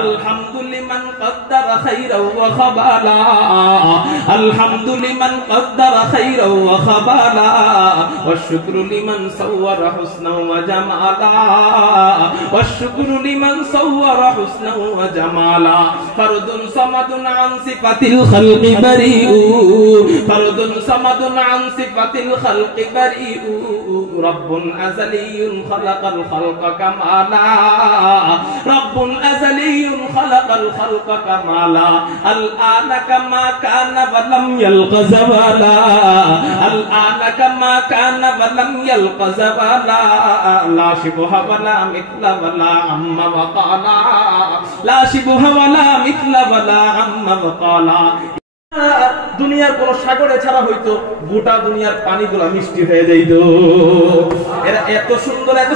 আলহামদুলিমান কদ্দারা খাইরাও ওয়া খাবালা আলহামদু লিমান কদ্দারা খাইরাও ওয়া খাবালা ওয়াশ শুকরু লিমান সাওয়ারা হুসনা ওয়া জামালা ওয়াশ শুকরু লিমান সাওয়ারা হুসনা ওয়া জামালা ফারদুন সামাদুন আন সিফাতিল খালকি বারিউ ফারদুন সামাদুন আন সিফাতিল খালকি বারিউ রব্বুন আযালিয়ুন খালাকাল খালকা কামালা রব্বুন আযালিয়ুন খালাকাল খালকা কামালা আল আনা কামা কানা ওয়া লাম ইয়ালকা যাওয়ালা আল আনা কামা কানা ওয়া লাম ইয়ালকা যাওয়ালা লা শিবহা ওয়া লা মিথলা ওয়া লা আম্মা ওয়া ক্বালা লা শিবহা ওয়া লা মিথলা ওয়া লা আম্মা ওয়া ক্বালা দুনিয়ার কোন সাগরে ছাড়া হইতো গোটা দুনিয়ার পানিগুলো মিষ্টি হয়ে যাইত। এরা এত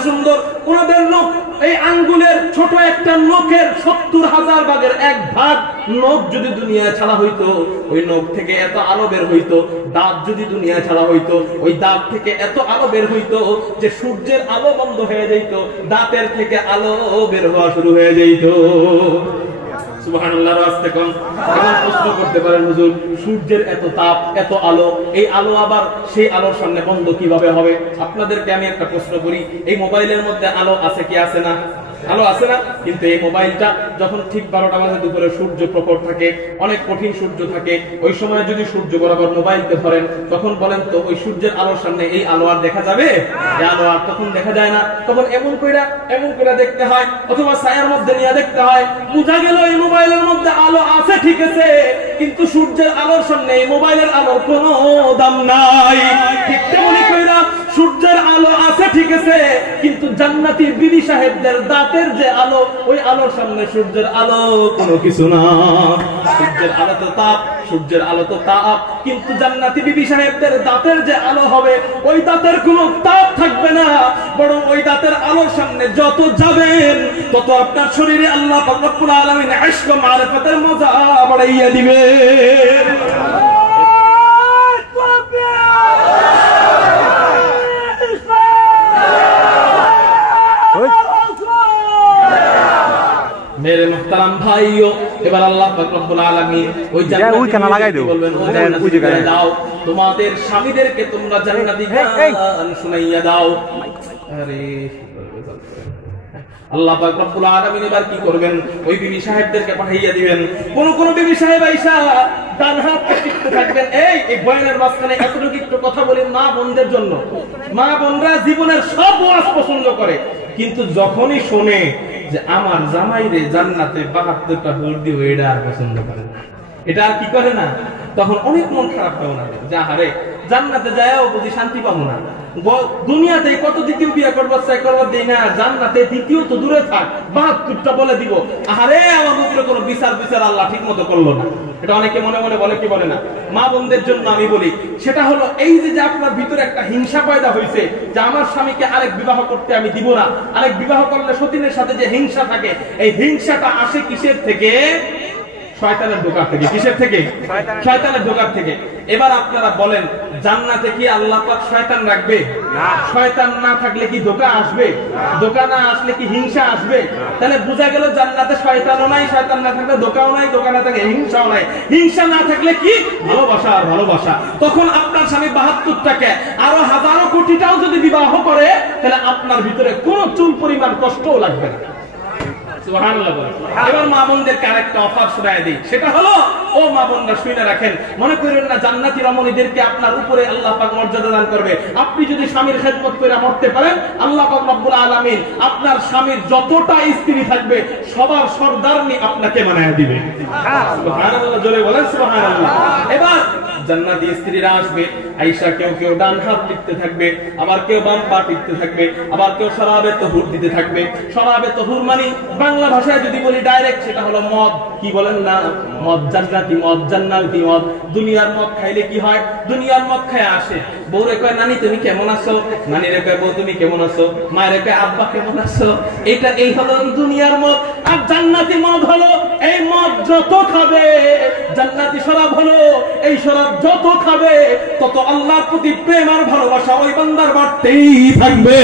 সুন্দর ওনাদের নখ, এই আঙ্গুলের ছোট একটা নখের ৭০,০০০ ভাগের ১ ভাগ নখ যদি দুনিয়ায় ছাড়া হইতো, ওই নখ থেকে এত আলো বের হইতো। দাঁত যদি দুনিয়ায় ছাড়া হইতো, ওই দাঁত থেকে এত আলো বের হইতো যে সূর্যের আলো বন্ধ হয়ে যাইত, দাঁতের থেকে আলো বের হওয়া শুরু হয়ে যাইত। সুবহানাল্লাহ। রাস্তে কোন প্রশ্ন করতে পারেন, হুজুর সূর্যের এত তাপ, এত আলো, এই আলো আবার সেই আলোর সামনে বন্ধ কিভাবে হবে? আপনাদেরকে আমি একটা প্রশ্ন করি, এই মোবাইলের মধ্যে আলো আছে কি আছে না? আলো আছে না? কিন্তু এই মোবাইলটা যখন ঠিক ১২টা বাজে দুপুরে সূর্য প্রখর থাকে, অনেক কঠিন সূর্য থাকে, ওই সময় যদি সূর্য বরাবর মোবাইলকে ধরেন, তখন বলেন তো ওই সূর্যের আলোর সামনে এই আলো আর দেখা যাবে? এই আলো আর তখন দেখা যায় না। তখন এমন কইরা দেখতে হয়, অথবা ছায়ার মধ্যে নিয়ে দেখতে হয়। বুঝা গেল এই মোবাইলের মধ্যে আলো আছে ঠিক আছে, কিন্তু সূর্যের আলোর সামনে এই মোবাইলের আলোর কোনো দাম নাই। ঠিক তেমনি কইরা সূর্যের আলো আছে ঠিক আছে, কিন্তু জান্নাতি বিবি সাহেবদের দাঁতের যে আলো, ওই আলোর সামনে সূর্যের আলো কোনো কিছু না। সূর্যের আলো তো তাপ, কিন্তু জান্নাতি বিবি সাহেবদের দাঁতের যে আলো হবে, ওই দাঁতের কোনো তাপ থাকবে না, বরং ওই দাঁতের আলোর সামনে যত যাবেন তত আপনার শরীরে আল্লাহ পাক রব্বুল আলামিন ইশক ও মারিফাতের মজা বাড়াইয়া দিবে। मेरे मुहतरम भाइयों, এবার আল্লাহ পাক রব্বুল আলামিন ওই জান্নাতে লাগাই দেব, বলবেন ওই জায়গায় দাও, তোমাদের স্বামীদেরকে তোমরা জান্নাতি গান শুনাইয়া দাও। আরে আল্লাহ পাক রব্বুল আলামিন এবার কি করবেন? ওই বিবি সাহেবদেরকে পাঠাইয়া দিবেন। কোন বিবি সাহেব আইসা ডান হাত টিপতে থাকবেন। এই বয়ানের মাঝখানে এতটুকু একটু কথা বলি মা বোনদের জন্য। মা বোনরা জীবনের সব ওয়াজ পছন্দ করে, কিন্তু যখনই শোনে যে আমার জামাইরে জান্নাতে ৭২টা হুর দিব, এটা আর পছন্দ করে না, এটা আর কি করে না, তখন অনেক মন খারাপ হয় না, যে আরে জান্নাতে যায়ও বুঝি শান্তি পাবো না, দুনিয়াতে কত দ্বিতীয় বিয়ে করবার দেই না, জান্নাতে দ্বিতীয় তো দূরে থাক ৭২টা বলে দিব। আরে আমার উপরে কোনো বিচার আল্লাহ ঠিক মতো করলো না। এটা অনেকে মনে মনে বলে কি বলে না। মা বোনদের জন্য আমি বলি, সেটা হলো এই যে আপনার ভিতরে একটা হিংসা পয়দা হয়েছে, যে আমার স্বামীকে আরেক বিবাহ করতে আমি দিব না, আরেক বিবাহ করলে সতীনের সাথে যে হিংসা থাকে, এই হিংসাটা আসে কিসের থেকে? শয়তানের ধোঁকা থেকে। কিসের থেকে? শয়তানের ধোঁকা থেকে। এবার আপনারা বলেন, জান্নাতে কি আল্লাহ পাক শয়তান রাখবে? না। শয়তান না থাকলে কি ধোঁকা আসবে? ধোঁকা না আসলে কি হিংসা আসবে? তাহলে বোঝা গেল জান্নাতে শয়তানও নাই, শয়তান না থাকলে ধোঁকাও নাই, ধোঁকা না থাকলে হিংসাও নাই, হিংসা না থাকলে কি ভালোবাসা আর ভালোবাসা। তখন আপনার স্বামী ৭২টাকে আরো হাজারো কোটিটাও যদি বিবাহ করে, তাহলে আপনার ভিতরে কোনো চুল পরিমাণ কষ্টও লাগবে না। সুবহানাল্লাহ। এবার মা বোনদেরকে আরেকটা অফার শোনায় দিই, সেটা হলো, ও মা বোনরা শুনে রাখেন, মনে করেন না জান্নাতি রমণীদেরকে আপনার উপরে আল্লাহ পাক মর্যাদা দান করবে। আপনি যদি স্বামীর খেদমত করে মরতে পারেন, আল্লাহ পাক রব্বুল আলামিন আপনার স্বামীর যতটা স্ত্রী থাকবে সবার সর্দারনি আপনাকে বানায় দিবে। সুবহানাল্লাহ, জোরে বলেন সুবহানাল্লাহ। এবার জান্নাতি স্ত্রীরা আসবে, আয়েশা কেউ ডান হাত টিপতে থাকবে, আবার কেউ বাম পা টিপতে থাকবে, আবার কেউ শরাবে তহুর দিতে থাকবে। শরাবে তহুর মানে বাংলা ভাষায় যদি বলি ডাইরেক্ট, সেটা হলো মদ। কি বলেন না? মদ, জান্নাতি মদ। দুনিয়ার মদ খাইলে কি হয়? দুনিয়ার মদ খায় আসে, বউরে কয় নানি তুমি কেমন আছো, নানিরে কয় বউ তুমি কেমন আছো, মায়ের কয় আব্বা কেমন আছো। এই হলো দুনিয়ার মদ। আর জান্নাতি মদ হলো, এই মদ যত খাবে, জান্নাতি শরাব হলো, এই শরাব যত খাবে তত আল্লাহর প্রতি প্রেম আর ভালোবাসা ওই বান্দার বাড়তেই থাকবে।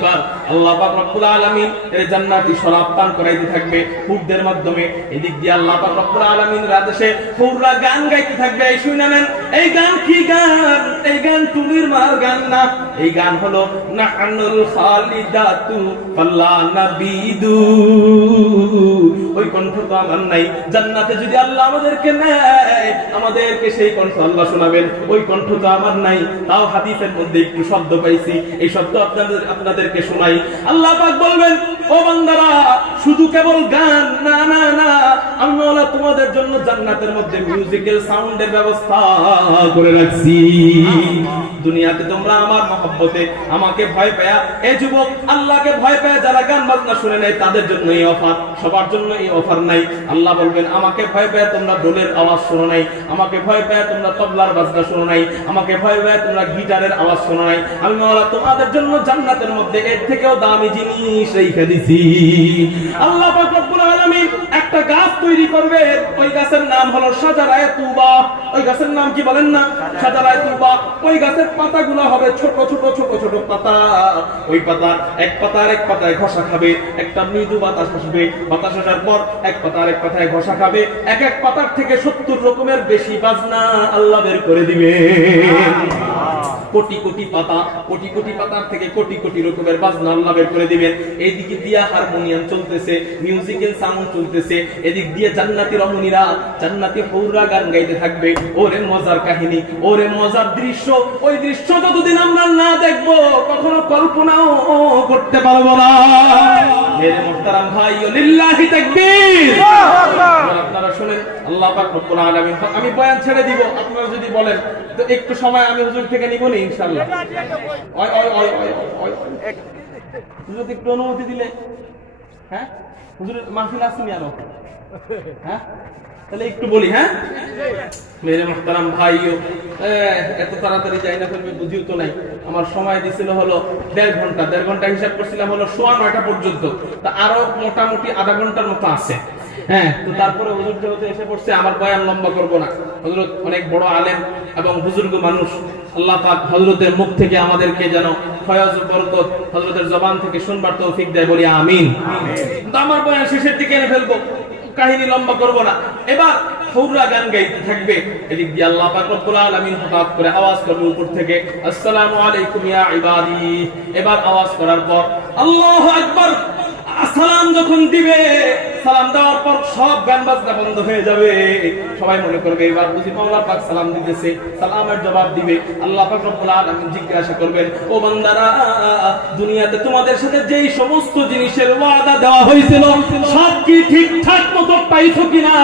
এবার আল্লাহ পাক রব্বুল আলামিন এই জান্নাতি শরাব পান করাইতে থাকবে হুরদের মাধ্যমে। এদিক দিয়ে আল্লাহ পাক রব্বুল আলামিনের আদেশে হুররা গান গাইতে থাকবে। এই শুনে নেন, এই গান কি গান? এই গান টুলির মার গান না, এই গান হলো নাহানুল খালিদাতু ফাল্লা নাবিদু। ওই কণ্ঠ তো আমার নাই, জান্নাতে যদি আল্লাহ আমাদেরকে নেয়, আমাদেরকে সেই কণ্ঠ আল্লাহ শোনাবেন, ওই কণ্ঠ তো আমার নাই। তাও হাদিসের মধ্যে একটু শব্দ পাইছি, এই শব্দ আপনাদেরকে শোনাই। আল্লাহ পাক বলবেন, ও বান্দারা, শুধু কেবল গান না না না, আমি আল্লাহ তোমাদের জন্য জান্নাতের মধ্যে মিউজিক্যাল সাউন্ডের ব্যবস্থা করে রাখছি। দুনিয়াতে তোমরা আমার মহব্বতে আমাকে ভয় পায়া, এই যুবক আল্লাহকে ভয় পায়া যারা গান বাজনা শুনে নেয় তাদের জন্য এই অফার, সবার জন্য এই অফার নাই। আল্লাহ বলবেন, আমাকে ভয় পায়া তোমরা ঢোলের আওয়াজ শোনো নাই, আমাকে ভয় পায়া তোমরা তবলার বাজনা শোনো নাই, আমাকে ভয় পায়া তোমরা গিটারের আওয়াজ শোনো নাই, আমি আল্লাহ তোমাদের জন্য জান্নাতের মধ্যে এর থেকেও দামি জিনিস রেখে দিছি। আল্লাহ পাক রব্বুল আলামিন একটা গাছ তৈরি করবে, ওই গাছের নাম হলো শাজারায়ে তুবা। ওই গাছের নাম কি বলেন না? শাজারায়ে তুবা। ওই গাছের পাতাগুলো হবে ছোট ছোট ছোট ছোট পাতা। ওই পাতা এক পাতার এক পাতায় ঘষা খাবে, একটা মৃদু বাতাস আসবে, বাতাস আসার পর এক পাতার এক পাতায় ঘষা খাবে, এক এক পাতার থেকে 70 রকমের বেশি বাজনা আল্লাহ বের করে দিবে। কোটি কোটি পাতা, কোটি কোটি পাতার থেকে কোটি কোটি রকমের বাজনা আল্লাহ বের করে দিবেন। এইদিকে দিয়া হারমোনিয়াম চলতেছে, মিউজিক্যাল সাউন্ড চলতেছে, এদিক দিয়ে জান্নাতি রমণীরা, জান্নাতি হুররা গান গাইতে থাকবে। ওরে মজার কাহিনী, ওরে মজার দৃশ্য, ওই দৃশ্য যতদিন আমরা না দেখবো কখনো কল্পনাও করতে পারবো না। মেরে মুহতারাম ভাই, লিল্লাহি তাকবীর। আপনারা শুনেন, আল্লাহ পাক রব্বুল আলামিন, আমি বয়ান ছেড়ে দিব, আপনারা যদি বলেন তো একটু সময় আমি হুজুর থেকে নিব না ইনশাআল্লাহ। হুজুর একটু অনুমতি দিলে, হ্যাঁ হুজুরের মাহফিল আসেনি আরো, হ্যাঁ তাহলে একটু বলি। হ্যাঁ মেরে মুহতারাম ভাইও, এত তাড়াতাড়ি যাই না ফেলবে বুঝিও তো নাই। আমার সময় দিছিল হলো 1.5 ঘন্টা, 1.5 ঘন্টা হিসাব করছিলাম হলো 9:15 পর্যন্ত, তা আরো মোটামুটি আধা ঘন্টার মতো আছে। হ্যাঁ, তো তারপরে হুজুর যেহেতু এসে পড়ছে, আমার বয়ান লম্বা করব না। হযরত অনেক বড় আলেম এবং বুজুর্গ মানুষ, আল্লাহ পাক হযরতের মুখ থেকে আমাদেরকে যেন ফয়জ ও বরকত হযরতের জবান থেকে শুনবার তৌফিক দেয়, বলি আমিন। তো আমার বয়ান শেষের দিকে এনে ফেলবো, কাহিনী লম্বা করব না। এবার হুররা গান গাইতে থাকবে, এদিক দিয়ে আল্লাহ পাক রব্বুল আলামিন হঠাৎ করে আওয়াজ করবে উপর থেকে, আসসালামু আলাইকুম ইয়া ইবাদি। এবার আওয়াজ করার পর আল্লাহু আকবার, সালাম যখন দিবে, সালাম দেওয়ার পর সব গান বাজনা বন্ধ হয়ে যাবে। সবাই মনে করবে এবার বুঝি মাওলা পাক সালাম দিতেছে, সালামের জবাব দিবে। আল্লাহ পাক রব্বুল আলামিন জিজ্ঞাসা করবেন, ও বান্দারা, দুনিয়াতে তোমাদের সাথে যেই সমস্ত জিনিসের ওয়াদা দেওয়া হয়েছিল সব কি ঠিকঠাক মতো পাইছো কিনা?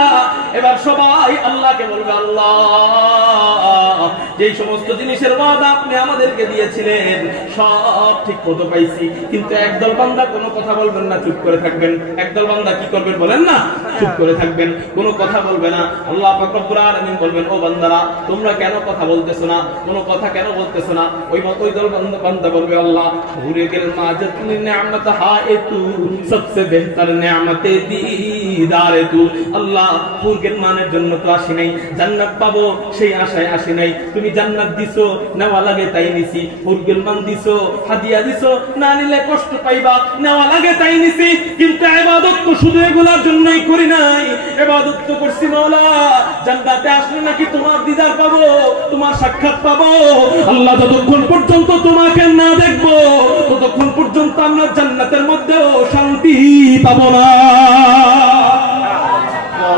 এবার সবাই আল্লাহকে বলবে, আল্লাহ, যেই সমস্ত জিনিসের ওয়াদা আপনি আমাদেরকে দিয়েছিলেন সব ঠিক মতো পাইছি। কিন্তু একদল বান্দা কোনো কথা বলবেন না, চুপ করে থাকবেন। একদল বান্দা কি করবেন বলেন না? চুপ করে থাকবেন, কোনো কথা বলবে না। আল্লাহ পাক রব্বুল আলামিন বলবেন, ও বান্দারা, তোমরা কেন কথা বলতেছো না? কোনো কথা কেন বলতেছো না? ওই দল বান্দা বলবে, আল্লাহ, হুরে গেল মাঝে তুমি নেয়ামত হায়ে তু সবসে বেহতর নেয়ামতে দিদারে তু। আল্লাহ, হুরগের মানের জন্য তো আসি নাই, জান্নাত পাবো সেই আশায় আসি নাই। তুমি জান্নাত দিছো, নেওয়া লাগে তাই নিছি। হুরগের মান দিছো, হাদিয়া দিছো, না নিলে কষ্ট পাইবা, নেওয়া লাগে তাই নিছি। কিন্তু ইবাদত তো শুধু এগুলোর জন্যই করি নাই, ইবাদত তো করছি মাওলা জান্নাতে আসলে নাকি তোমার দিদার পাবো, তোমার সাক্ষাৎ পাবো। আল্লাহ, যতক্ষণ পর্যন্ত তোমাকে না দেখবো ততক্ষণ পর্যন্ত আমরা জান্নাতের মধ্যেও শান্তি পাবো না।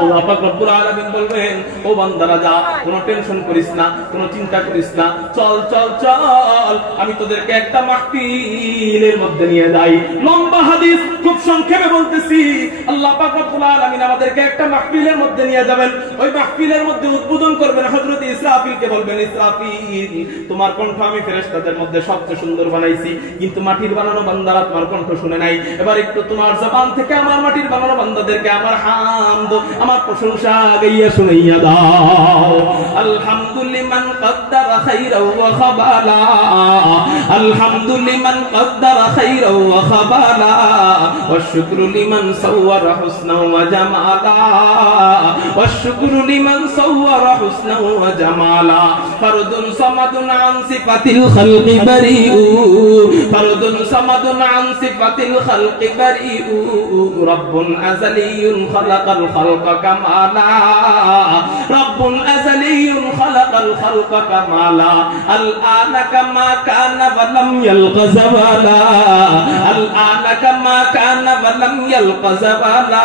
আল্লাহ পাক রব্বুল আলামিন বলবেন, ও বান্দারা যা, কোনো টেনশন করিস না, কোনো চিন্তা করিস না, চল চল চল, আমি তোদেরকে একটা মাহফিলের মধ্যে নিয়ে যাই। লম্বা হাদিস খুব সংক্ষেপে বলতেছি। আল্লাহ পাক রব্বুল আলামিন আমাদেরকে একটা মাহফিলের মধ্যে নিয়ে যাবেন। ওই মাহফিলের মধ্যে উদ্বোধন করবেন হযরত ইসরাফিলকে, বলবেন, ইসরাফিল, তোমার কণ্ঠ আমি ফেরেশতাদের মধ্যে সবচেয়ে সুন্দর বানাইছি, কিন্তু মাটির বানানো বান্দারা তোমার কণ্ঠ শুনে নাই। এবার একটু তোমার জবান থেকে আমার মাটির বানানো বান্দাদেরকে আমার হামদ, আমার প্রশংসা গাইয়া শুনাইয়া দাও। আলহামদুলিমান কদ্দারা খাইরা ওয়া খাবালা, আলহামদুলিমান কদ্দারা খাইরা ওয়া খাবালা, ওয়া শুকরু লিমান সাওয়ারা হুসনাও ওয়া জামালা ওয়াশ শুকরু লিমান সাওয়ারা হুসনাও ওয়া জামালা ফারদুন সামাদুন আন সিফাতিল খালকি বারিউ ফারদুন সামাদুন আন সিফাতিল খালকি বারিউ রাব্বুন আযালিয়ুন খালাকাল খালকা কামালা রাব্বুন আযালিয়ুন খালাকাল খালকা কামালা আল আনা কামা কানা ওয়া লাম ইয়ালকা যাওয়ালা আল আনা কামা কানা ওয়া লাম ইয়ালকা যাওয়ালা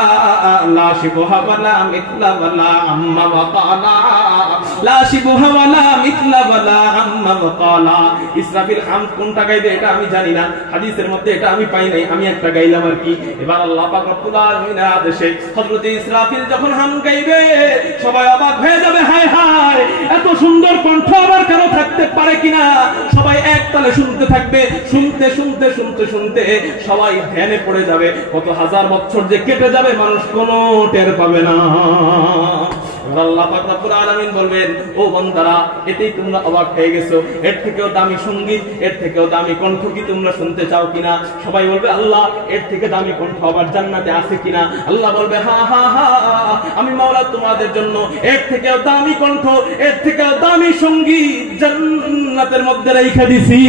লা শিবহা ওয়ালা মিথলা ওয়ালা আম্মা ওয়া ক্বালা লা শিবহা ওয়ালা মিথলা ওয়ালা আম্মা ওয়া ক্বালা। ইসরাফিল হামদ কোনটা গাইবে এটা আমি জানি না, হাদিসের মধ্যে এটা আমি পাই নাই, আমি একটা গাইলাম আর কি। এবার আল্লাহ পাক রব্বুল আলামিনের আদেশে হযরত ইসরাফিল যখন হামদ গাইবে সবাই অবাক হয়ে যাবে, হায় হায় এত সুন্দর কণ্ঠ আবার কারো থাকতে পারে কিনা। সবাই এক তালে শুনতে থাকবে, শুনতে শুনতে শুনতে শুনতে সবাই ধ্যানে পড়ে যাবে, কত হাজার বছর যে কেটে যাবে মানুষ কোনো টের পাবে না। আল্লাহ পাক রব্বুল আলামিন বলবেন, ও বান্দারা এতেই তোমরা অবাক হয়ে গেছো, এর থেকেও দামি সঙ্গীত, এর থেকেও দামি কণ্ঠ কি তোমরা শুনতে চাও কিনা? সবাই বলবে আল্লাহ এর থেকে দামি কণ্ঠ আবার জান্নাতে আছে কিনা? আল্লাহ বলবে হ্যাঁ হ্যাঁ হ্যাঁ, আমি মাওলা তোমাদের জন্য এর থেকেও দামি কণ্ঠ, এর থেকেও দামি সঙ্গীত জান্নাতের মধ্যে রেখে দিছি।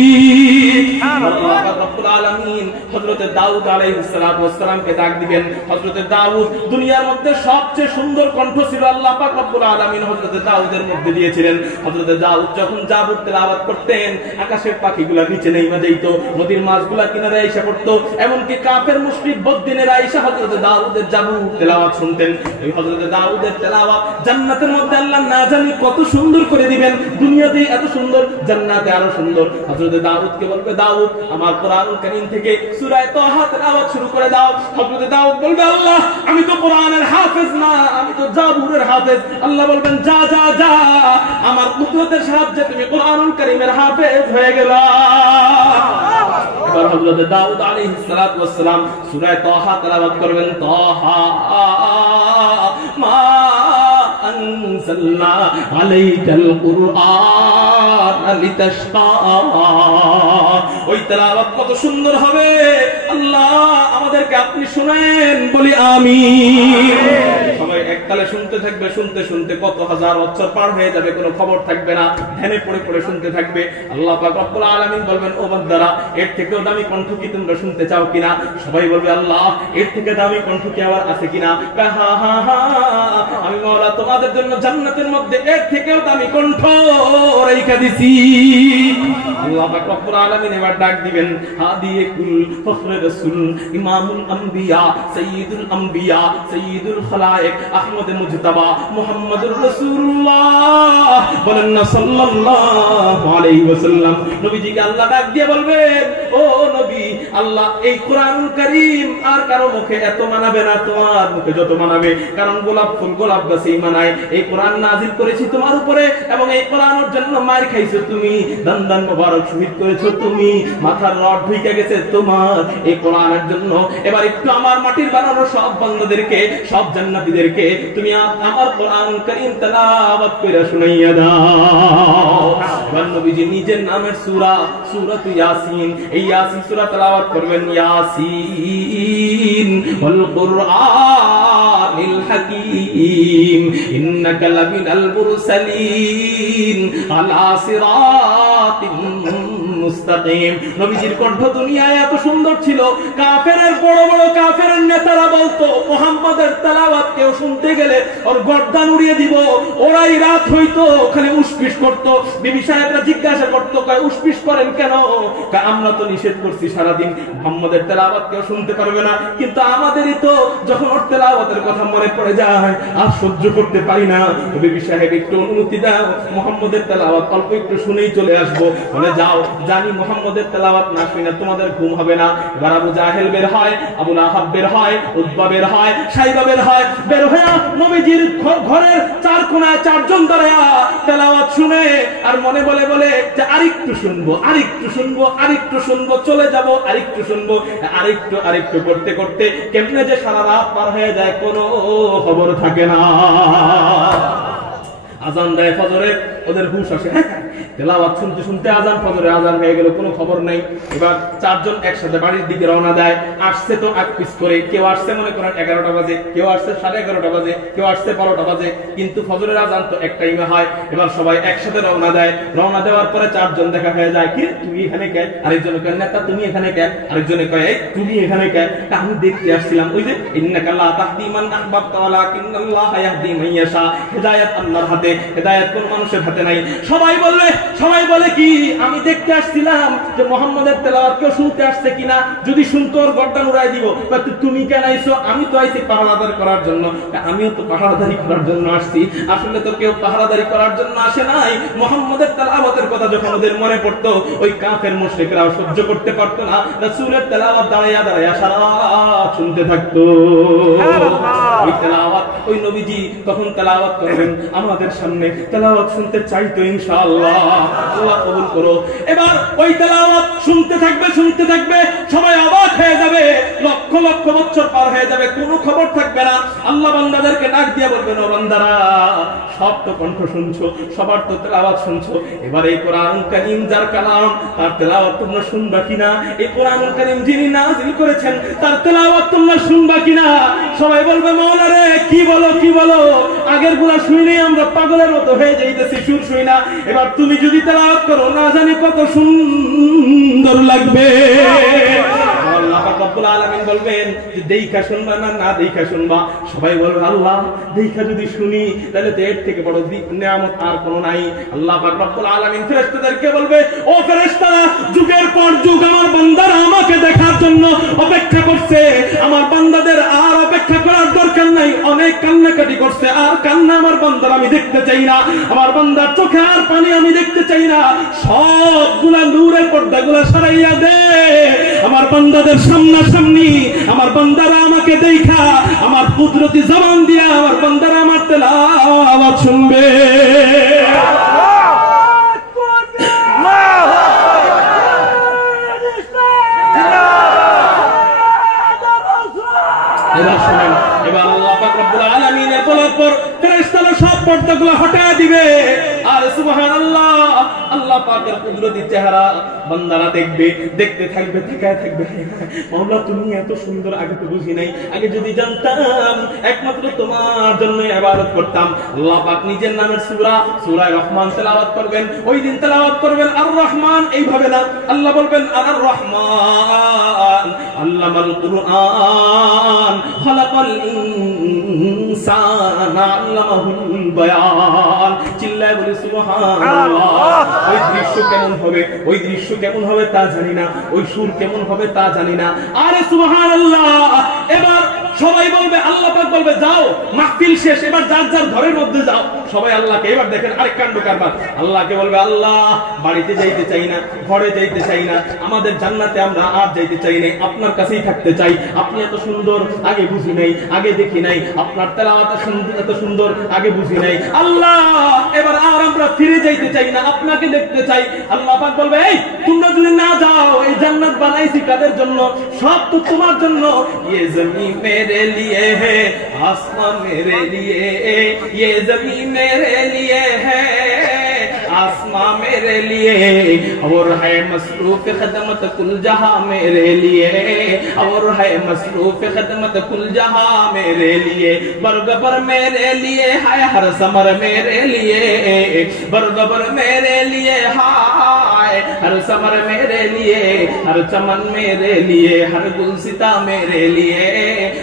আল্লাহ পাক রব্বুল আলামিন হযরত দাউদ আলাইহিস সালাতু ওয়াস সালামকে ডাক দিবেন। হযরত দাউদ দুনিয়ার মধ্যে সবচেয়ে সুন্দর কণ্ঠ ছিল আল্লাহ পাক রব্বুল আলামিন হযরত দাউদের মধ্যে দিয়েছিলেন। হযরত দাউদ যখন জাবুর তেলাওয়াত করতেন আকাশের পাখিগুলা নিচে নেমে যাইতো, নদীর মাছগুলা কিনারে এসে পড়তো, এমনকি কাফের মুশরিক বদ্দিনের আয়েশা হযরত দাউদের জাবুর তেলাওয়াত শুনতেন। এই হযরত দাউদের তেলাওয়াত জান্নাতের মধ্যে আল্লাহ না জানি কত সুন্দর করে দিবেন, দুনিয়াতেই এত সুন্দর, জান্নাতে আরো সুন্দর। হযরত দাউদকে বলবে দাউদ আমার কোরআনুল কারীম থেকে সূরা তাহা তেলাওয়াত শুরু করে দাও। হযরত দাউদ বলবে আল্লাহ আমি তো কোরআনের হাফেজ না, আমি তো জাবুরের হাফেজ। আল্লাহ বলবেন যা যা যা, আমার কুদরতের সাহায্যে তুমি কোরআনুল কারীমের হাফেজ হয়ে গেলা। এবার হযরত দাউদ আলাইহিস সালাতু ওয়াস সালাম সূরা তাহা তেলাওয়াত করবেন, তাহা মা আনজালনা আলাইকাল কুরআন লিতাশকা। ওই তেলাওয়াত কত সুন্দর হবে, আল্লাহ আমাদেরকে আপনি শুনেন, বলি আমিন। সবাই একতালে শুনতে থাকবে, শুনতে শুনতে কত হাজার বছর পার হয়ে যাবে, কোনো খবর থাকবে না, ধ্যানে পড়ে পড়ে শুনতে থাকবে। আল্লাহ পাক রব্বুল আলামিন বলবেন ও বান্দারা এর থেকেও দামি কণ্ঠ কি তোমরা শুনতে চাও কিনা? সবাই বলবে আল্লাহ এর থেকে দামি কণ্ঠ কি আবার আছে কিনা? হা হা হা, আমি মাওলা তোমাদের জন্য জান্নাতের মধ্যে এর থেকেও দামি কণ্ঠ রেখে দিছি। আল্লাহ পাক রব্বুল আলামিন এবার ডাক দিবেন, হাদিয়ে কুল ফখরে রাসূল ইমামুল আম্বিয়া সাইয়্যিদুল আম্বিয়া সাইয়্যিদুল খালায়েক আহমদ মুজতাবা মুহাম্মদুর রাসূলুল্লাহ, বলেন না সাল্লাল্লাহু আলাইহি ওয়াসাল্লাম। নবীজিকে আল্লাহ ডাক দিয়ে বলবেন, ও নবী আল্লাহ এই কোরআনুল কারীম আর কারো মুখে এত মানাবে না, তোমার মুখে যত মানাবে, কারণ গোলাপ ফুল গোলাপ গাছেই মানায়। এই কোরআন নাজিল করেছি তোমার উপরে, এবং এই কোরআনের জন্য মার খাইছো তুমি, দান দান মোবারক শহীদ করেছো তুমি, মাথার রড ঢুকে গেছে তোমার এই কোরআনের জন্য। এবার একটু আমার মাটির বানানো সব বান্দাদেরকে, সব জান্নাতীদেরকে তুমি আমার কোরআন কারীম তেলাওয়াত করে শুনাইয়া দাও। এবার নবীজি নিজের নামের সূরা, সূরাতু ইয়াসিন, এই ইয়াসিন সূরা তেলাওয়াত করবেন, ইয়াসিন ওয়াল কুরআনিল হাকীম ইন্নাকা লামিনাল মুরসালিন আলা সিরাতিন মুস্তাকিম। নবীজির কণ্ঠ দুনিয়ায় এত সুন্দর ছিল, কাফেরের বড় বড় কাফেরের নেতারা বলতো মুহাম্মাদের তেলাওয়াত কেউ শুনতে গেলে ওর গর্দান উড়িয়ে দিব। ওরাই রাত হইতো খালি উসপিস করতো, বিবি সাহেবরা জিজ্ঞাসা করতো কয় উসপিস করেন কেন? আমরা তো নিষেধ করছি সারাদিন মুহাম্মাদের তেলাওয়াত কেউ শুনতে পারবে না, কিন্তু আমাদেরই তো যখন ওর তেলাওয়াতের কথা মনে পড়ে যায় আর সহ্য করতে পারি না, বিবি সাহেব একটু অনুমতি দাও, মুহাম্মাদের তেলাওয়াত অল্প একটু শুনেই চলে আসবো। বলে যাও, জানি মুহাম্মাদের তেলাওয়াত না শুনে তোমাদের ঘুম হবে না। এবার আবু জাহেল বের হয়, আবু লাহাব বের হয়, উতবা বের হয়, সাইবা বের হয়, বের হয়ে নবীজির ঘরের চার কোণায় চারজন দাঁড়ায়া তেলাওয়াত শুনে আর মনে বলে বলে যে আরেকটু শুনবো, আরেকটু শুনবো, আরেকটু শুনবো, চলে যাব, আরেকটু শুনবো, আরেকটু আরেকটু করতে করতে কেমনে যে সারা রাত পার হয়ে যায় কোনো খবর থাকে না। আজান দেয় ফজরে, ওদের হুশ আসে, তেলাওয়াত শুনতে শুনতে আজান, ফজরের আজান হয়ে গেল, কোনো খবর নাই। এবার চারজন একসাথে বাড়ির দিকে রওনা দেয়। আসছে তো আগ পিছ করে, কেউ আসছে মনে করেন 11টা বাজে, কেউ আসছে 11:30 বাজে, কেউ আসছে 12টা বাজে, কিন্তু ফজরের আজান তো এক টাইমে হয়। এবার সবাই একসাথে রওনা দেয়। রওনা দেওয়ার পরে চারজন দেখা হয়ে যায়, কি তুমি এখানে কেন? আরেকজন কয় নেতা তুমি এখানে কেন? আরেকজনে কয় এই তুমি এখানে কেন? আমি দেখতে আসছিলাম, ওই যে ইন্নাকা লা তাহদি মান আহবাবতা ওয়ালাকিন্নাল্লাহা ইয়াহদি মান ইয়াশা, হেদায়েত আল্লাহর হাতে, হেদায়েত কোন মানুষের হাতে নাই। সবাই বলে কি আমি দেখতে আসছিলাম যে মুহাম্মাদের তেলাওয়াত কেউ শুনতে আসছে কিনা, যদি শুনতো ওর গর্দান উড়াই দিব। তুমি কেন আইছো? আমি তো আইছি পাহারাদারি করার জন্য। আমিও তো পাহারাদারি করার জন্য আসছি। আসলে তো কেউ পাহারাদারি করার জন্য আসে নাই। মুহাম্মাদের তেলাওয়াতের কথা যখন ওদের মনে পড়তো, ওই কাফের মুশরিকরা সহ্য করতে পারতো না, রাসূলের তেলাওয়াত দাঁড়ায়া সারা শুনতে থাকতো। ওই তেলাওয়াত, ওই নবীজি তখন তেলাওয়াত করবেন আমাদের সামনে, তেলাওয়াত শুনতে চাইতো ইনশাআল্লাহ। আল্লাহ কবুল করো। এবার ওই তেলাওয়াত শুনতে থাকবে, সবাই অবাক হয়ে যাবে, লক্ষ লক্ষ বছর পার হয়ে যাবে, কোনো খবর থাকবে না। আল্লাহ বান্দাদেরকে ডাক দিয়ে বলবেন, ও বান্দারা, সব তো কণ্ঠ শুনছো, সবার তো তেলাওয়াত শুনছো, এবার এই কোরআন কারীম যার কালাম, তার তেলাওয়াত তোমরা শুনবা কিনা? এই কোরআন কারীম যিনি নাযিল করেছেন, তার তেলাওয়াত তোমরা শুনবা কিনা? সবাই বলবে, মাওলা রে, কি বলো, আগের গুলা শুনে আমরা পাগলের মতো হয়ে যাইতেছি, সুর শুই না। এবার তুমি যদি তেলাওয়াত করো, না জানি কত সুন্দর লাগবে। আল্লাহ পাক রব্বুল আলামিন বলবেন যে দেইখা শুনবা না দেইখা শুনবা? সবাই বলবে, আল্লাহ দেইখা যদি শুনি তাহলে তো এর থেকে বড় নিয়ামত আর কোনো নাই। আল্লাহ পাক রব্বুল আলামিন ফেরেশতাদেরকে বলবে, ও ফেরেশতারা, যুগের পর যুগ আমার বান্দারা আমাকে দেখার জন্য অপেক্ষা করছে, আমার বান্দাদের আর অপেক্ষা করার দরকার নাই, অনেক কান্নাকাটি করছে, আর কান্না আমার বান্দার আমি দেখতে চাই না, আমার বান্দার চোখে আর পানি আমি দেখতে চাই না, সবগুলা নূরের পর্দাগুলা সরাইয়া দে, আমার বান্দাদের সামনাসামনি আমার বান্দারা আমাকে দেখা আমার কুদরতি জবান দিয়া আমার বান্দারা আমার তেলাওয়াত শুনবে। এবার আল্লাহ পাক রব্বুল আলামিনের বলার পর ফেরেশতারা সব পর্দাগুলো হটায় দিবে, আর সুবহানাল্লাহ, আল্লাহ পাকের কুদরতি চেহারা বান্দারা দেখবে, দেখতে থাকবে, তাকায় থাকবে। মাওলা তুমি এত সুন্দর, আগে তো বুঝি নাই, আগে যদি জানতাম একমাত্র তোমার জন্য ইবাদত করতাম। আল্লাহ পাক নিজের নামের সূরা রহমান তেলাওয়াত করবেন, ওই দিন তেলাওয়াত করবেন আর রহমান, এইভাবে না, আল্লাহ বলবেন আর রহমান আল্লামাল কুরআন খালাকাল ইনসানা আল্লামাহুল বায়ান। চিল্লায় বলি সুবহানাল্লাহ। ওই দৃশ্য কেমন হবে তা জানি না, ওই সুর কেমন হবে তা জানি না। আরে সুবহানাল্লাহ। এবার সবাই বলবে, আল্লাহ পাক বলবে, যাও মাহফিল শেষ, এবার যার যার ঘরের মধ্যে যাও। সবাই আল্লাহকে, এবার দেখেন আরেক কাণ্ড কারবার, আল্লাহকে বলবে, আল্লাহ বাড়িতে যাইতে চাই না, ঘরে যাইতে চাই না, আমাদের জান্নাতে আমরা আর যাইতে চাই না, আপনার কাছেই থাকতে চাই। আপনি এত সুন্দর, আগে বুঝি নাই, আগে দেখি নাই, আপনার তেলাওয়াত এত সুন্দর, আগে বুঝি নাই। আল্লাহ এবার আর আমরা ফিরে যাইতে চাই না, আপনাকে দেখতে চাই। আল্লাহ পাক বলবে, এই তোমরা যদি না যাও, এই জান্নাত বানাইছি কাদের জন্য? সব তো তোমার জন্য। ये ज़मीन मेरे लिए है, आसमां मेरे लिए, ये ज़मीन मेरे लिए है, आसमां मेरे लिए, और है मसरूफ खदमत कुल जहां मेरे लिए, और है मसरूफ खदमत कुल जहां मेरे लिए, बरगबर मेरे लिए है, हर समर मेरे लिए, बरगबर मेरे लिए हाय, हर समर मेरे लिए, हर चमन मेरे लिए, हर गुलसिता मेरे लिए,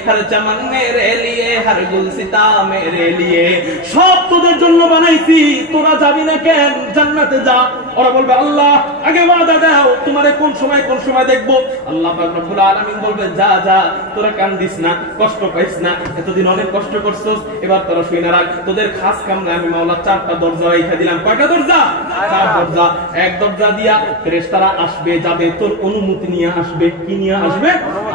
हर चमन मेरे लिए, हर गुलसिता मेरे लिए। সব তোদের জন্য বানাইছি, তোরা যাবি না কেন? জান্নাতে যা। ওরা বলবে, আল্লাহ আগে ওয়াদা দাও, তোমারে কোন সময় দেখবো? আল্লাহ পাক রব্বুল আলামিন বলবে, যা তোরা কান্দিস না, কষ্ট পাইস না, এতদিন অনেক কষ্ট করছস, এবার তোরা শুই না রাখ, তোদের খাস কাম না, আমি মাওলা 4টা দরজা রেখে দিলাম। কয়টা দরজা? 4 দরজা। এক দরজা দিয়া ফেরেশতারা আসবে, যাবে, তোর অনুমতি নিয়ে আসবে। কি নিয়ে আসবে?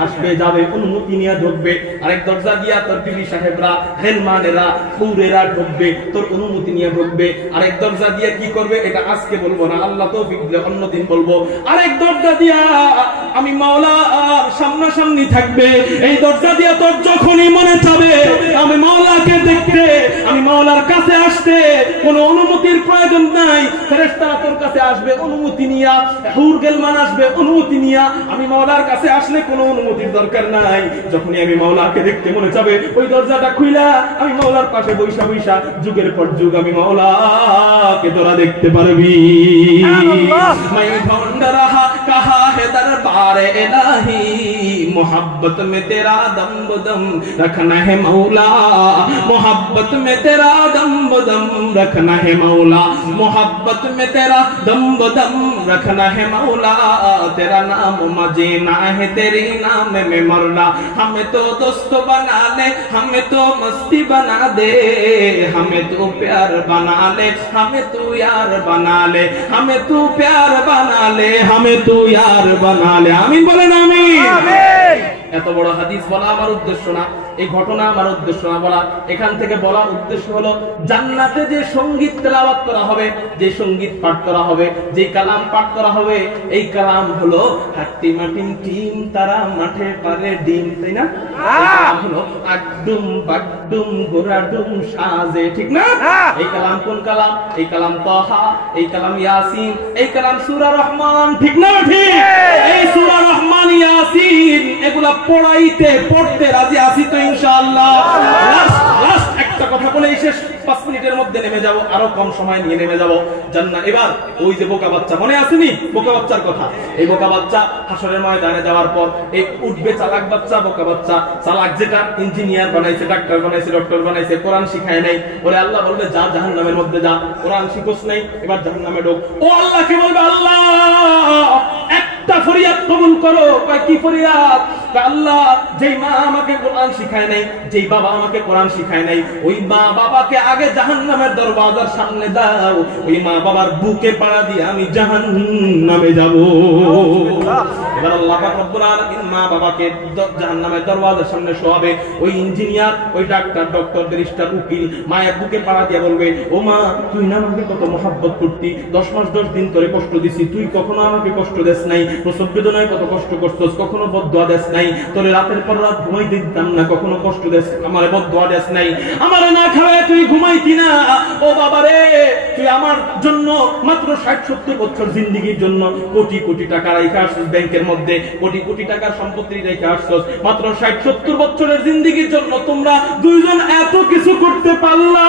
আসবে, যাবে, অনুমতি নিয়ে ঢুকবে। আরেক দরজা দিয়া তোর বিবি সাহেবরা, হেলমানেরা, হুরেরা ঢুকবে, তোর অনুমতি নিয়ে ঢুকবে। আরেক দরজা দিয়া কি করবে এটা আজকে বলবো না, আল্লাহ তৌফিক দিলে অন্যদিন বলবো। আরেক দরজা দিয়া আমি মাওলা সামনাসামনি থাকবে। এই দরজা দিয়া তোর যখনই মনে চাবে আমি মাওলাকে দেখতে, আমি মাওলার কাছে আসতে কোনো অনুমতির প্রয়োজন নাই। ফেরেশতারা তোর কাছে আসবে অনুমতি নিয়া, হুর গেলমান আসবে অনুমতি নিয়া। আমি মাওলার কাছে আসলে কোনো অনুমতির দরকার নাই। যখনই আমি মাওলাকে দেখতে মনে যাবে ওই দরজাটা খুইলা আমি মাওলার পাশে বৈশা বৈশা যুগের পর যুগ আমি মাওলাকে তোরা দেখতে পারবি। मैं ढूंढ रहा कहा है दरबार इलाही, मोहब्बत में तेरा दम बदम रखना है मौला, मोहब्बत में तेरा दम बदम रखना है मौला, मोहब्बत में तेरा दम बदम रखना है मौला, तेरा नाम मजीना है तेरी नाम में मरना, हमें तो दोस्त बना ले, हमें तो मस्ती बना दे, हमें तो प्यार बना ले, हमें तू यार बना ले, हमें तू प्यार बना ले, हमें तू यार बना ले। आमीन बोलेন आमीন। এত বড় হাদিস বলা আমার উদ্দেশ্য না, এই ঘটনা আমার উদ্দেশ্য না বলা। এখান থেকে বলার উদ্দেশ্য হলো জান্নাতে যে সঙ্গীত তেলাওয়াত করা হবে, যে সঙ্গীত পাঠ করা হবে, যে কালাম পাঠ করা হবে, এই কালাম হলো হাট্টি মাটিম টিম তারা মাঠে পারে ডিম, তাই না? এই কালাম হলো আড্ডুম বাড্ডুম গোরাডুম সাজে, ঠিক না? এই কালাম কোন কালাম? এই কালাম তাহা, এই কালাম ইয়াসিন, এই কালাম সূরা রহমান, ঠিক না? ঠিক। এই সূরা রহমান ইয়াসিন এগুলা পড়তে রাজি আছি তো ইনশাআল্লাহ। লাস্ট একটা কথা বলে এই শেষ 5 মিনিটের মধ্যে নেমে যাব, আরো কম সময় নিয়ে নেমে যাব জান্নাত। এবার ওই যে বোকা বাচ্চা মনে আসেনি বোকা বাচ্চার কথা? এই বোকা বাচ্চা হাসরের ময়দানে যাওয়ার পর এই উঠবে চালাক বাচ্চা, বোকা বাচ্চা। চালাক যেটা ইঞ্জিনিয়ার বানাইছে, ডাক্তার বানাইছে, ডক্টর বানাইছে, কোরআন শিখায় নাই, ওরে আল্লাহ বলবে যা জাহান্নামের মধ্যে যা, কোরআন শিখোস নাই, এবার জাহান্নামে ঢোক। ও আল্লাহকে বলবে আল্লাহ একটা ফরিয়াদ কবুল করো। কয় কি ফরিয়াদ? আল্লাহ যেই মা আমাকে কোরআন শিখায় নাই, যেই বাবা আমাকে কোরআন শিখায় নাই, ওই মা বাবাকে আগে জাহান্নামের দরওয়াজার সামনে দাও, ওই মা বাবার বুকে পাড়া দিয়ে আমি জাহান্নামে যাব। এবার আল্লাহ পাক রব্বুল আলামিন মা বাবাকে জাহান্নামের দরওয়াজার সামনে শোয়াবে। ওই ইঞ্জিনিয়ার, ওই ডাক্তার, ডক্টর, ব্যারিস্টার, উকিল মায়ের বুকে পাড়া দিয়ে বলবে ও মা তুই না আমাকে কত মহব্বত করতি, 10 মাস 10 দিন করে কষ্ট দিছি, তুই কখনো আমাকে কষ্ট দেস নাই, প্রসব বেদনায় কত কষ্ট করছস, কখনো বদদোয়া দেস নাই, তোরে রাতের পর রাত ঘুমাইতে দিতাম না, কখনো কষ্ট দেস, আমারে বদদোয়া দেস নাই, আমারে না খাওয়ায় তুই ঘুমাইতি না। ও বাবা রে, তুই আমার জন্য মাত্র 60-70 বছর জিন্দেগির জন্য কোটি কোটি টাকা রাখা আসছিস ব্যাংকের মধ্যে, কোটি কোটি টাকার সম্পত্তি রেখে আসছস, মাত্র 60-70 বছরের জিন্দেগির জন্য তোমরা দুইজন এত কিছু করতে পারলা।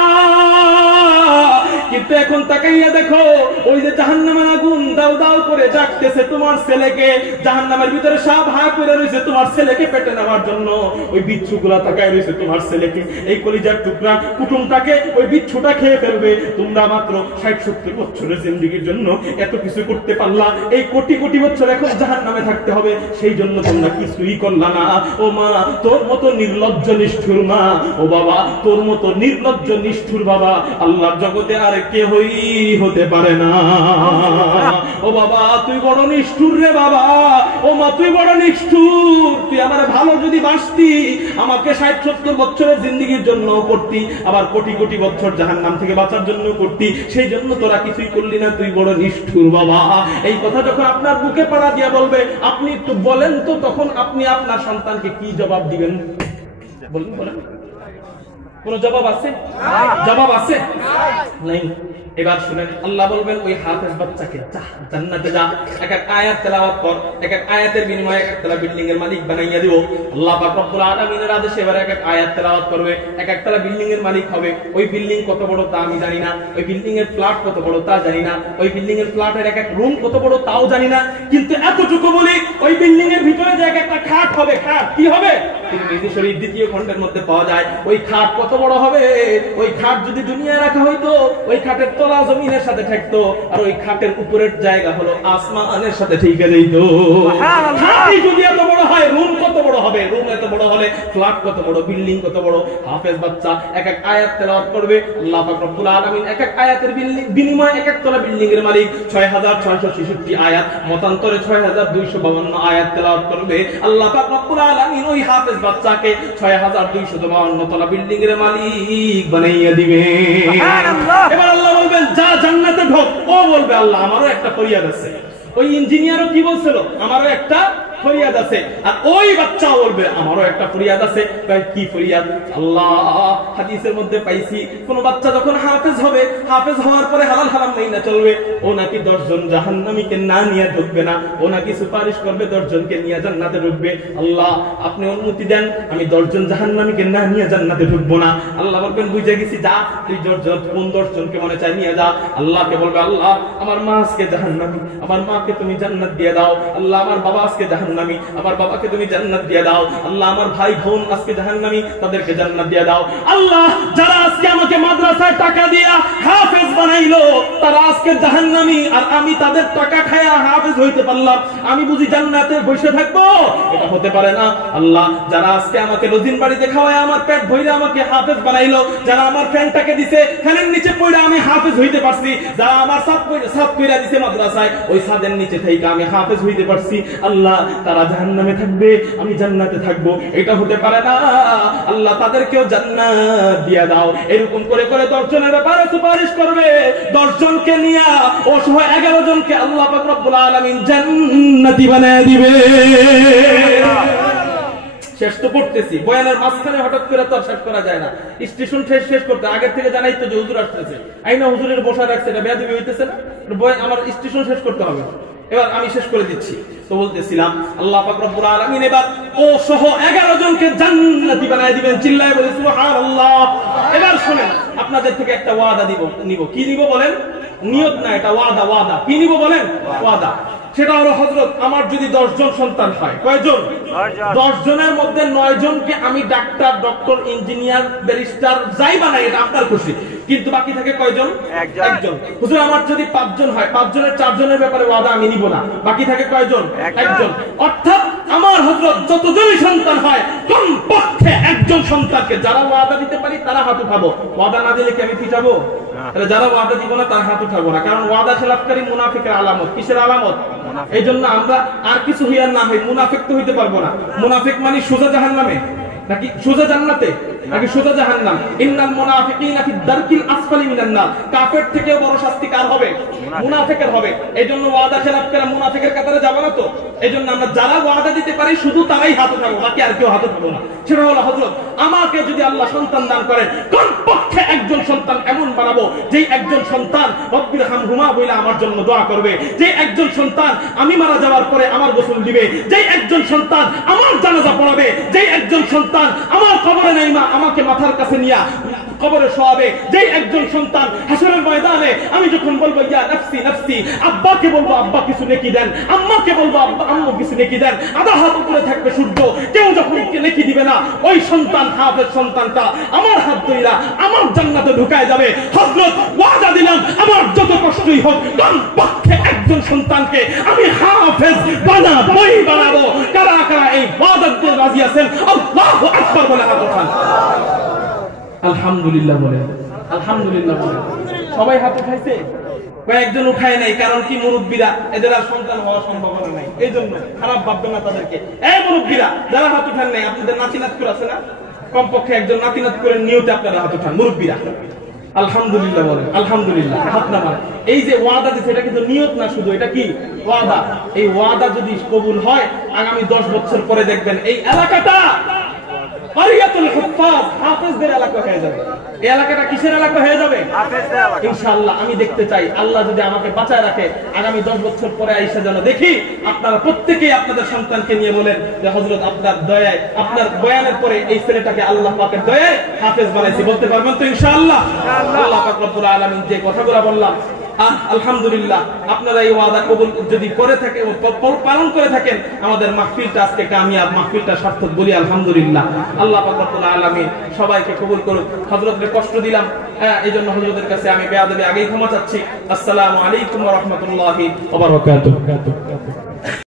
কিন্তু এখন তাকাইয়া দেখো ওই যে জাহান্নামের আগুন দাও দাও করে জ্বলতেছে, তোমার ছেলেকে জাহান্নামের ভিতরে সাপ হা করে রয়েছে তোমার ছেলেকে পেটে নেওয়ার জন্য, ওই বিচ্ছুগুলা তাকায় রয়েছে তোমার ছেলেকে, এই কলিজার টুকরা কুটুমটাকে ওই বিচ্ছুটা খেয়ে ফেলবে। তোমরা মাত্র 60-70 বছরের জিন্দেগির জন্য এত কিছু করতে পারলা, এই কোটি কোটি বছর এখন জাহান্নামে থাকতে হবে, সেই জন্য তোমরা কিছুই করলা না। ও মা তোর মতো নির্লজ্জ নিষ্ঠুর মা, ও বাবা তোর মতো নির্লজ্জ নিষ্ঠুর বাবা আল্লাহর জগতে আর কেউই হতে পারে না। ও বাবা তুই বড় নিষ্ঠুর রে বাবা, ও মা তুই বড় নিষ্ঠুর, তুই আমার ভালো যদি বাসতি আমাকে 60-70 বছরের জিন্দেগির জন্য করতি, আবার কোটি কোটি বছর জাহান্নাম থেকে বাঁচার জন্য করতি, সেই জন্য তোরা কিছুই করলি না, তুই বড় নিষ্ঠুর বাবা। এই কথা যখন আপনার বুকে পাড়া দিয়া বলবে, আপনি একটু বলেন তো তখন আপনি আপনার সন্তানকে কি জবাব দিবেন? বলুন বলেন, কোন জবাব আছে? জবাব আছে নাই। এবার শুনেন, আল্লাহ বলবেন ওই হাফেজ বাচ্চাকে যা জান্নাতে যা, এক এক আয়াত তেলাওয়াত কর, এক এক আয়াতের বিনিময়ে এক একতলা বিল্ডিং এর মালিক বানাইয়া দিব। আল্লাহ পাক রব্বুল আলামিনের আদেশে এবার এক এক আয়াত তেলাওয়াত করবে, এক একতলা বিল্ডিং এর মালিক হবে। ওই বিল্ডিং কত বড় তা আমি জানি না, ওই বিল্ডিং এর ফ্ল্যাট কত বড় তা জানি না, ওই বিল্ডিং এর ফ্ল্যাটের এক এক রুম কত বড় তাও জানি না, কিন্তু এতটুকু বলি ওই বিল্ডিং এর ভিতরে যে এক একটা খাট হবে, খাট কি হবে তিরমিজি শরীফ 2য় খণ্ডের মধ্যে পাওয়া যায়। ওই খাট কত বড় হবে, ওই খাট যদি দুনিয়ায় রাখা হইতো ওই খাটের তলা জমিনের সাথে ঠেকতো, আর ওই খাটের উপরের জায়গা হলো আসমানের সাথে ঠিক যেত। খাটই যদি এত বড় হয়, রুম কত বড় হবে, রুম এত বড় হলে ফ্ল্যাট কত বড়, বিল্ডিং কত বড়। হাফেজ বাচ্চা এক এক আয়াত তেলাওয়াত করবে, আল্লাহ পাক রব্বুল আলামিন এক এক আয়াতের বিনিময়ে এক এক তলা বিল্ডিং এর মালিক 6666 আয়াত, মতান্তরে 6252 আয়াত তেলাওয়াত করবে। আল্লাহ পাক রব্বুল আলামিন ওই হাফেজ বাচ্চাকে 6252 তলা বিল্ডিং এর মালিক বানাইয়া দিবে। সুবহানাল্লাহ। এবার আল্লাহ বলবেন যা জান্নাতে ঢোক। ও বলবে আল্লাহ আমারও একটা ফরিয়াদ আছে। ওই ইঞ্জিনিয়ারও কি বলছিল, আমারও একটা ফরিয়াদ আছে। আর ওই বাচ্চা বলবে আমারও একটা ফরিয়াদ আছে। কি ফরিয়াদ? আল্লাহ, হাদিসের মধ্যে পাইছি কোন বাচ্চা যখন হাফেজ হবে, হাফেজ হওয়ার পরে হালাল হারাম মাইনা চলবে, ও নাকি 10 জন জাহান্নামীকে না নিয়ে ঢুকবে না, ও নাকি সুপারিশ করবে 10 জনকে নিয়ে জান্নাতে ঢুকবে। আল্লাহ, আপনি অনুমতি দেন, আমি 10 জন জাহান্নামীকে না নিয়ে জান্নাতে ঢুকবো না। আল্লাহ বলবেন বুঝে গেছি, যা তুই 10 জনকে মনে চাই নিয়ে যা। আল্লাহকে বলবে আল্লাহ, আমার মা আজকে জাহান্নামী, আমার মাকে তুমি জান্নাত দিয়ে দাও। আল্লাহ, আমার বাবা আজকে জাহান্নামী, আমার বাবাকে তুমি জান্নাত দিয়ে দাও। আল্লাহ, আমার ভাই বোন আজকে জাহান্নামী, তাদেরকে জান্নাত দিয়ে দাও। আল্লাহ, যারা আজকে আমাকে মাদ্রাসায় টাকা দিয়া হাফেজ বানাইলো তারা আজকে জাহান্নামী, আর আমি তাদের টাকা খায়া হাফেজ হইতে পারলাম, আমি বুঝি জান্নাতে বসে থাকবো? এটা হতে পারে না। আল্লাহ, যারা আজকে আমাকে লজিন বাড়িতে খাওয়ায় আমার পেট ভইরা আমাকে হাফেজ বানাইলো, যারা আমার ফ্যানটাকে দিছে, ফ্যানের নিচে পড়ে আমি হাফেজ হইতে পারছি, যারা আমার ছাদ কইরা দিছে মাদ্রাসায়, ওই ছাদের নিচে থেকে আমি হাফেজ হইতে পারছি, আল্লাহ তারা জাহান্নামে থাকবে, আমি জান্নাতে থাকবো, এটা হতে পারে না। আল্লাহ, তাদেরকেও জান্নাত দিয়া দাও। এরকম করে করে 10 জনের ব্যাপারে সুপারিশ করবে, 10 জনকে নিয়ে অসহায় 11 জনকে আল্লাহ পাক রব্বুল আলামিন জান্নাতি বানায় দিবে। শেষ তো করতেছি, বয়ানের মাঝখানে হঠাৎ করে তো শেষ করা যায় না। স্টেশন শেষ করতে আগের থেকে জানাই তো যে হুজুর আসতেছে, আইনা হুজুরের বসা রাখছে, এটা বেয়াদবি হইতেছে না? আমার স্টেশন শেষ করতে হবে। এবার আমি শেষ করে দিচ্ছি। তো বলতেছিলাম আল্লাহ পাক রব্বুল আলামিন এবার ও সহ 11 জনকে জান্নাতি বানায় দিবেন। চিল্লায় বলি সুবহানাল্লাহ। এবার শুনেন, আপনাদের থেকে একটা ওয়াদা নিব। কি নিব বলেন? নিয়ত না, এটা ওয়াদা। ওয়াদা কি নিব বলেন? ওয়াদা। সেটা হলো হযরত, আমার যদি 10 জন সন্তান হয়, কয়জন? 10 জনের মধ্যে 9 জনকে আমি ডাক্তার, ডক্টর, ইঞ্জিনিয়ার, ব্যারিস্টার যাই বানাই, এটা আপনার খুশি, কিন্তু বাকি থাকে কয়জন? একজন। হুজুর, আমার যদি 5 জন হয়, 5 জনের 4 জনের ব্যাপারে ওয়াদা আমি নিব না, বাকি থাকে কয়জন? একজন। অর্থাৎ আমার হযরত যতজনই সন্তান হয়, কমপক্ষে একজন সন্তানকে, যারা ওয়াদা দিতে পারি তারা হাত উঠাবো, ওয়াদা না দিলে কি আমি পিটাবো? তাহলে যারা ওয়াদা দিব না তার হাত উঠাবো না, কারণ ওয়াদা খেলাফকারী মুনাফিকের আলামত। কিসের আলামত? এই জন্য আমরা আর কিছু হইয়ার না হই, মুনাফিক তো হইতে পারবো না। মুনাফিক মানে সোজা জাহান্নামে নাকি সোজা জান্নাতে নাকি সোজা জাহান্নাম? ইন্নাল মুনাফিকিনা ফি দারকিল আসফালি মিনান নার। কাফের থেকে বড় শাস্তি কার হবে? মুনাফিকের হবে। এইজন্য ওয়াদা খেলাফকারী মুনাফিকের কাতারে যাব না তো। এইজন্য আমরা যারা ওয়াদা দিতে পারি শুধু তারাই হাত উঠাবো, বাকি আর কেউ হাত উঠাবো না। সেটা হলো হযরত, আমাকে যদি আল্লাহ সন্তান দান করেন, কমপক্ষে একজন সন্তান এমন বানাবো যেই একজন সন্তান রব্বির হামহুমা বইলা আমার জন্য দোয়া করবে, যেই একজন সন্তান আমি মারা যাওয়ার পরে আমার গোসল দিবে, যেই একজন সন্তান আমার জানাজা পড়াবে, যেই একজন সন্তান আমার কবরে নাইমা আমাকে মাথার কাছে নিয়া কবরে শোয়াবে, যেই একজন সন্তান হাসরের ময়দানে আমি যখন বলবো ইয়া নাফসি নাফসি, আব্বাকে বলবো আব্বা কিছু নেকি দেন, আম্মাকে বলবো আব্বা আম্মু কিছু নেকি দেন, আধা হাত উপরে থাকবে সূর্য, কেউ যখন নেকি দিবে না, ওই সন্তান হাফেজ সন্তানটা আমার হাত ধইরা আমার জান্নাতে ঢুকায় যাবে। হযরত ওয়াদা দিলাম, আমার যত কষ্টই হোক, কমপক্ষে একজন সন্তানকে আমি হাফেজ বানাবো। কারা কারা এই ওয়াদাতে রাজি আছেন? আল্লাহু আকবার বলে হাত উঠান। আলহামদুলিল্লাহ বলে, আলহামদুলিল্লাহ বলে। সবাই হাত উঠাইছে? কয়েকজন উঠায় নাই, কারণ কি? মুরব্বীরা, এদের আর সন্তান হওয়ার সম্ভাবনা নাই, এই জন্য খারাপ ভাববেন না তাদেরকে। এই মুরব্বীরা যারা হাত উঠান নাই, আপনাদের নাতিনাত করে আছে না? কমপক্ষে একজন নাতিনাত করে নিয়তে আপনারা হাত উঠান, মুরব্বীরা। আলহামদুলিল্লাহ বলেন, আলহামদুলিল্লাহ। হাত নামান। এই যে ওয়াদা দিচ্ছে, এটা কিন্তু নিয়ত না শুধু, এটা কি? ওয়াদা। এই ওয়াদা যদি কবুল হয়, আগামী 10 বছর পরে দেখবেন এই এলাকাটা কারিয়াতুল হুফাজ, হাফেজদের এলাকা হয়ে যাবে। এই এলাকাটা কিসের এলাকা হয়ে যাবে? হাফেজদের এলাকা। ইনশাআল্লাহ আমি দেখতে চাই, আল্লাহ যদি আমাকে বাঁচায় রাখে, আগামী 10 বছর পরে আইসা যেন দেখি আপনারা প্রত্যেকেই আপনাদের সন্তানকে নিয়ে বলেন যে হযরত আপনার দয়ায়, আপনার বয়ানের পরে এই ছেলেটাকে আল্লাহ পাকের দয়ায় হাফেজ বানাইছি। বলতে পারবেন তো ইনশাআল্লাহ? আল্লাহ পাক রব্বুল আলামিন যে কথাগুলো বললাম, আলহামদুলিল্লাহ, আপনারা এই ওয়াদা কবুল যদি করে থাকেন, পালন করে থাকেন, আমাদের মাহফিলটা আজকে কামিয়াব, মাহফিলটা সার্থক বলি আলহামদুলিল্লাহ। আল্লাহ পাক রব্বুল আলামিন সবাইকে কবুল করুন। হযরতকে কষ্ট দিলাম, এই জন্য হযরতের কাছে আমি বেয়াদবি আগেই ক্ষমা চাচ্ছি। আসসালামু আলাইকুম ওয়া রাহমাতুল্লাহি ওয়া বারাকাতুহু।